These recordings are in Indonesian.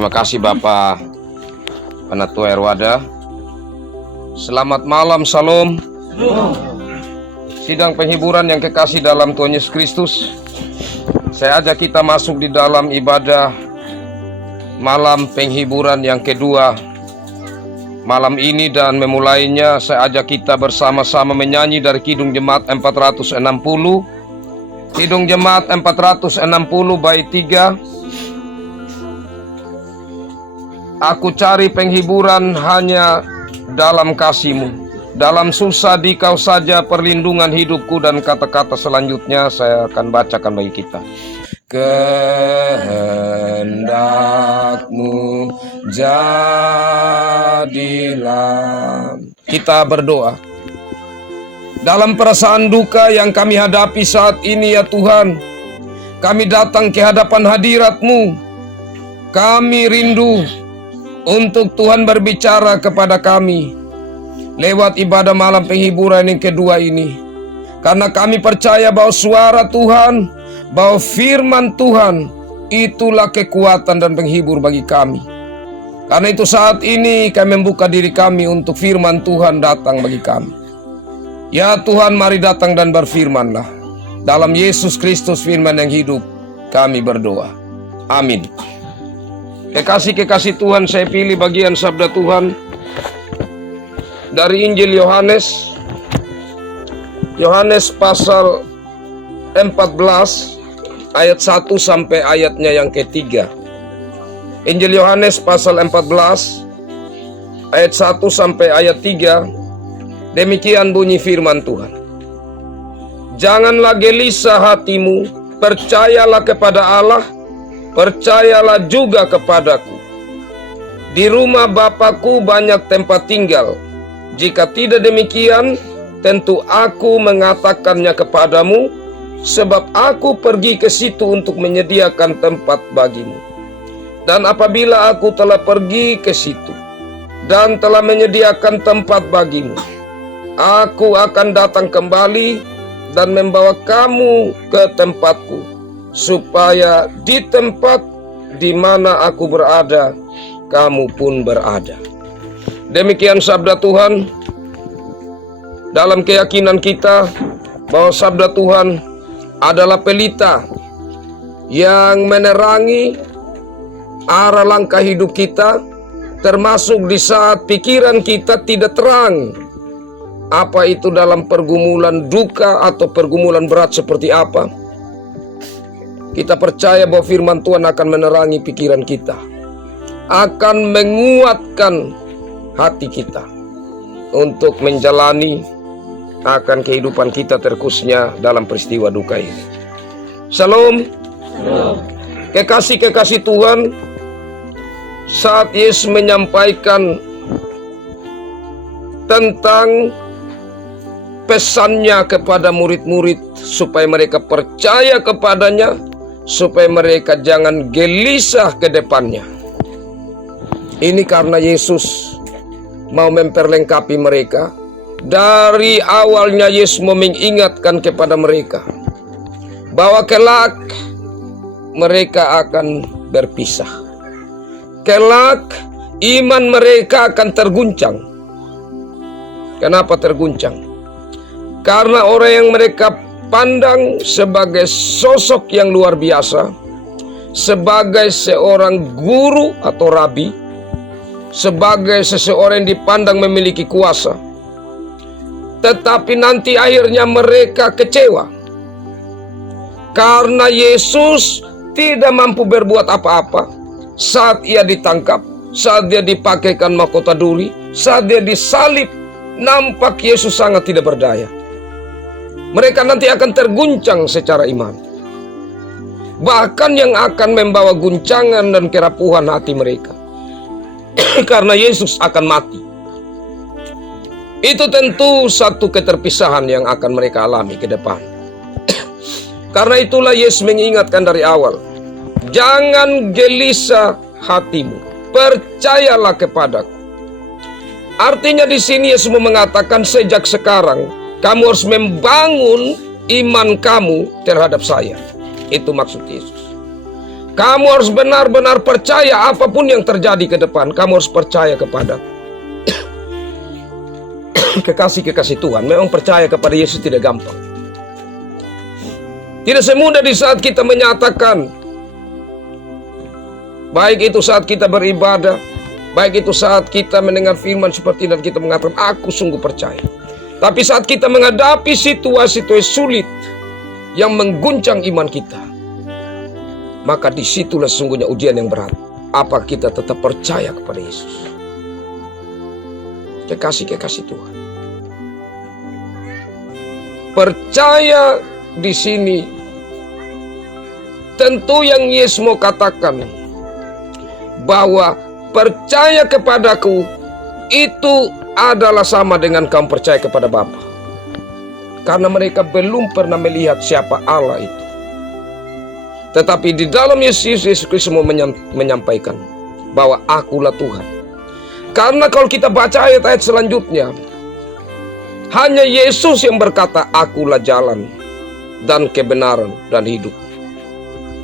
Terima kasih Bapak Penatua Erwada. Selamat malam, Salam. Sidang penghiburan yang kekasih dalam Tuhan Yesus Kristus, saya ajak kita masuk di dalam ibadah malam penghiburan yang kedua malam ini, dan memulainya saya ajak kita bersama-sama menyanyi dari Kidung Jemaat 460. Kidung Jemaat 460 bait 3. Aku cari penghiburan hanya dalam kasih-Mu. Dalam susah di Kau saja perlindungan hidupku, dan kata-kata selanjutnya saya akan bacakan bagi kita. Kehendak-Mu jadilah. Kita berdoa. Dalam perasaan duka yang kami hadapi saat ini ya Tuhan, kami datang ke hadapan hadirat-Mu. Kami rindu untuk Tuhan berbicara kepada kami lewat ibadah malam penghiburan yang kedua ini. Karena kami percaya bahwa suara Tuhan, bahwa firman Tuhan itulah kekuatan dan penghibur bagi kami. Karena itu saat ini kami membuka diri kami untuk firman Tuhan datang bagi kami. Ya Tuhan, mari datang dan berfirmanlah. Dalam Yesus Kristus firman yang hidup kami berdoa. Amin. Kekasih-kekasih Tuhan, saya pilih bagian sabda Tuhan dari Injil Yohanes. Yohanes pasal 14 ayat 1 sampai ayatnya yang ketiga. Injil Yohanes pasal 14 ayat 1 sampai ayat 3. Demikian bunyi firman Tuhan. Janganlah gelisah hatimu, percayalah kepada Allah, percayalah juga kepadaku. Di rumah Bapakku banyak tempat tinggal. Jika tidak demikian, tentu aku mengatakannya kepadamu, sebab aku pergi ke situ untuk menyediakan tempat bagimu. Dan apabila aku telah pergi ke situ dan telah menyediakan tempat bagimu, aku akan datang kembali dan membawa kamu ke tempatku, supaya di tempat di mana aku berada, kamu pun berada. Demikian sabda Tuhan. Dalam keyakinan kita bahwa sabda Tuhan adalah pelita yang menerangi arah langkah hidup kita, termasuk di saat pikiran kita tidak terang. Apa itu dalam pergumulan duka atau pergumulan berat seperti apa? Kita percaya bahwa firman Tuhan akan menerangi pikiran kita, akan menguatkan hati kita untuk menjalani akan kehidupan kita, terkhususnya dalam peristiwa duka ini. Shalom. Kekasih-kekasih Tuhan, saat Yesus menyampaikan tentang pesannya kepada murid-murid supaya mereka percaya kepadanya, supaya mereka jangan gelisah ke depannya. Ini karena Yesus mau memperlengkapi mereka. Dari awalnya Yesus mau mengingatkan kepada mereka bahwa kelak mereka akan berpisah. Kelak iman mereka akan terguncang. Kenapa terguncang? Karena orang yang mereka pandang sebagai sosok yang luar biasa, sebagai seorang guru atau rabi, sebagai seseorang yang dipandang memiliki kuasa, tetapi nanti akhirnya mereka kecewa karena Yesus tidak mampu berbuat apa-apa saat ia ditangkap, saat dia dipakaikan mahkota duri, saat dia disalib. Nampak Yesus sangat tidak berdaya. Mereka nanti akan terguncang secara iman. Bahkan yang akan membawa guncangan dan kerapuhan hati mereka karena Yesus akan mati. Itu tentu satu keterpisahan yang akan mereka alami ke depan. Karena itulah Yesus mengingatkan dari awal, jangan gelisah hatimu, percayalah kepadaku. Artinya di sini Yesus mengatakan sejak sekarang kamu harus membangun iman kamu terhadap saya. Itu maksud Yesus. Kamu harus benar-benar percaya apapun yang terjadi ke depan. Kamu harus percaya kepada kekasih-kekasih Tuhan. Memang percaya kepada Yesus tidak gampang. Tidak semudah di saat kita menyatakan, baik itu saat kita beribadah, baik itu saat kita mendengar firman seperti dan kita mengatakan, aku sungguh percaya. Tapi saat kita menghadapi situasi-situasi sulit yang mengguncang iman kita, maka disitulah sesungguhnya ujian yang berat. Apa kita tetap percaya kepada Yesus? Kekasih-kekasih Tuhan. Percaya di sini tentu yang Yesus mau katakan bahwa percaya kepadaku itu adalah sama dengan kamu percaya kepada Bapa. Karena mereka belum pernah melihat siapa Allah itu. Tetapi di dalam Yesus Kristus mau menyampaikan bahwa akulah Tuhan. Karena kalau kita baca ayat-ayat selanjutnya, hanya Yesus yang berkata, akulah jalan dan kebenaran dan hidup.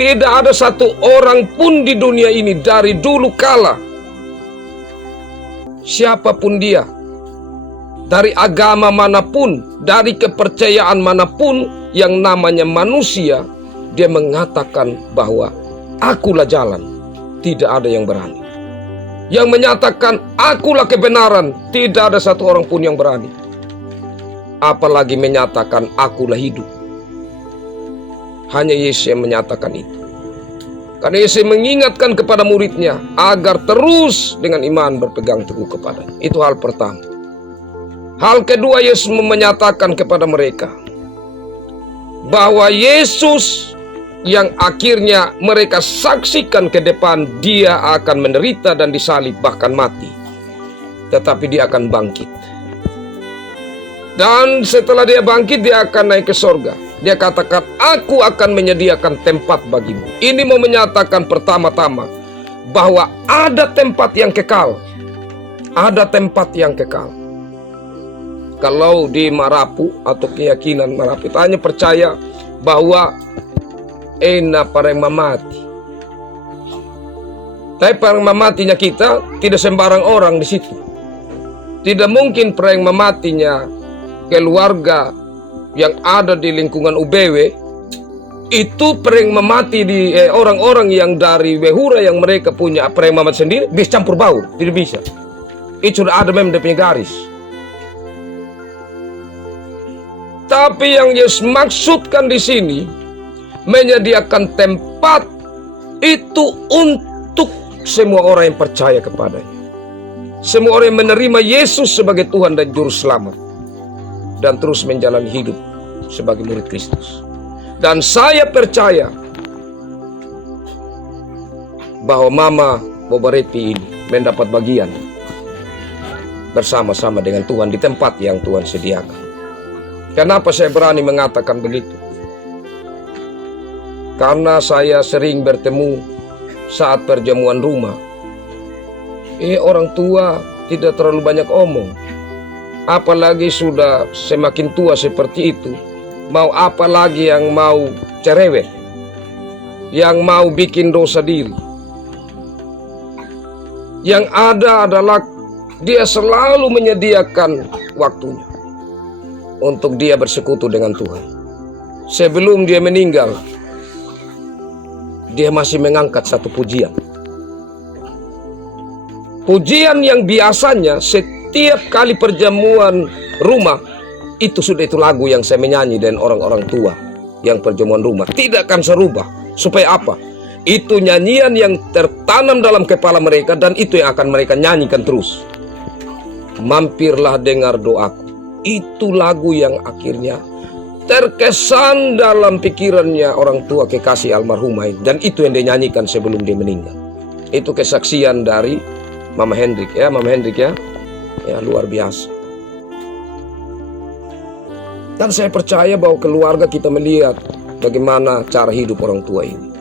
Tidak ada satu orang pun di dunia ini dari dulu kala, siapapun dia, dari agama manapun, dari kepercayaan manapun yang namanya manusia, dia mengatakan bahwa akulah jalan. Tidak ada yang berani. Yang menyatakan akulah kebenaran, tidak ada satu orang pun yang berani. Apalagi menyatakan akulah hidup. Hanya Yesus yang menyatakan itu. Karena Yesus mengingatkan kepada muridnya agar terus dengan iman berpegang teguh kepadanya. Itu hal pertama. Hal kedua, Yesus menyatakan kepada mereka bahwa Yesus yang akhirnya mereka saksikan ke depan, dia akan menderita dan disalib bahkan mati, tetapi dia akan bangkit. Dan setelah dia bangkit, dia akan naik ke sorga. Dia katakan, aku akan menyediakan tempat bagimu. Ini mau menyatakan pertama-tama bahwa ada tempat yang kekal. Ada tempat yang kekal. Kalau di Marapu atau keyakinan Marapu, hanya percaya bahwa ena pareng mamati. Tapi pareng mamatinya kita tidak sembarang orang di situ. Tidak mungkin pareng mamatinya keluarga yang ada di lingkungan UBW itu pareng mamati di orang-orang yang dari Wehura yang mereka punya pareng mamati sendiri bisa campur baur, tidak bisa. Itu sudah ada memang dia punya garis. Tapi yang Yesus maksudkan di sini menyediakan tempat itu untuk semua orang yang percaya kepadanya. Semua orang yang menerima Yesus sebagai Tuhan dan Juru Selamat dan terus menjalani hidup sebagai murid Kristus. Dan saya percaya bahwa Mama Boba Repi ini mendapat bagian bersama-sama dengan Tuhan di tempat yang Tuhan sediakan. Kenapa saya berani mengatakan begitu? Karena saya sering bertemu saat perjamuan rumah. Orang tua tidak terlalu banyak omong. Apalagi sudah semakin tua seperti itu. Mau apa lagi yang mau cerewet? Yang mau bikin dosa diri? Yang ada adalah dia selalu menyediakan waktunya untuk dia bersekutu dengan Tuhan. Sebelum dia meninggal, dia masih mengangkat satu pujian. Pujian yang biasanya setiap kali perjamuan rumah, itu sudah itu lagu yang saya menyanyi dan orang-orang tua yang perjamuan rumah. Tidak akan serubah. Supaya apa? Itu nyanyian yang tertanam dalam kepala mereka dan itu yang akan mereka nyanyikan terus. Mampirlah dengar doaku. Itu lagu yang akhirnya terkesan dalam pikirannya orang tua kekasih almarhumah, dan itu yang dia nyanyikan sebelum dia meninggal. Itu kesaksian dari Mama Hendrik ya, Mama Hendrik ya, luar biasa. Dan saya percaya bahwa keluarga kita melihat bagaimana cara hidup orang tua ini.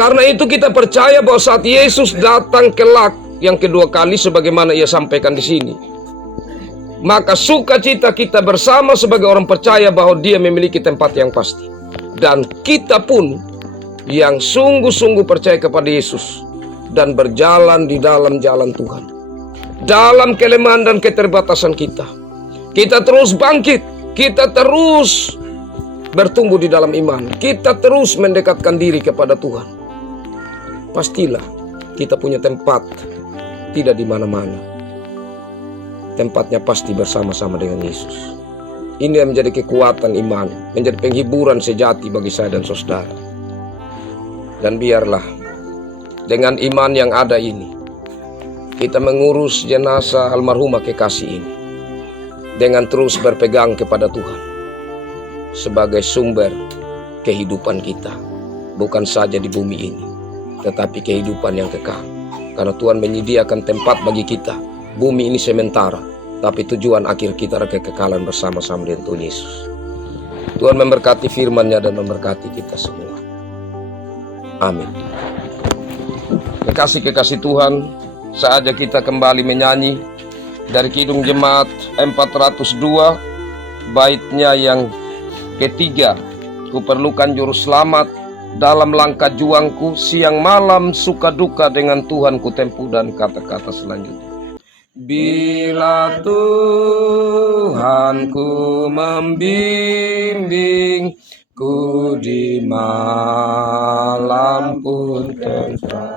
Karena itu kita percaya bahwa saat Yesus datang kelak yang kedua kali sebagaimana ia sampaikan di sini, maka sukacita kita bersama sebagai orang percaya bahwa dia memiliki tempat yang pasti. Dan kita pun yang sungguh-sungguh percaya kepada Yesus dan berjalan di dalam jalan Tuhan. Dalam kelemahan dan keterbatasan kita, kita terus bangkit, kita terus bertumbuh di dalam iman, kita terus mendekatkan diri kepada Tuhan. Pastilah kita punya tempat, tidak di mana-mana. Tempatnya pasti bersama-sama dengan Yesus. Ini yang menjadi kekuatan iman, menjadi penghiburan sejati bagi saya dan saudara. Dan biarlah dengan iman yang ada ini, kita mengurus jenazah almarhumah kekasih ini dengan terus berpegang kepada Tuhan sebagai sumber kehidupan kita, bukan saja di bumi ini, tetapi kehidupan yang kekal. Karena Tuhan menyediakan tempat bagi kita. Bumi ini sementara, tapi tujuan akhir kita adalah kekekalan bersama-sama dengan Tuhan Yesus. Tuhan memberkati firman-Nya dan memberkati kita semua. Amin. Kekasih-kekasih Tuhan, saatnya kita kembali menyanyi dari Kidung Jemaat 402, baitnya yang ketiga. Ku perlukan juru selamat dalam langkah juangku, siang malam suka duka dengan Tuhan ku tempuh, dan kata-kata selanjutnya. Bila Tuhanku membimbing ku di malam pun tentram,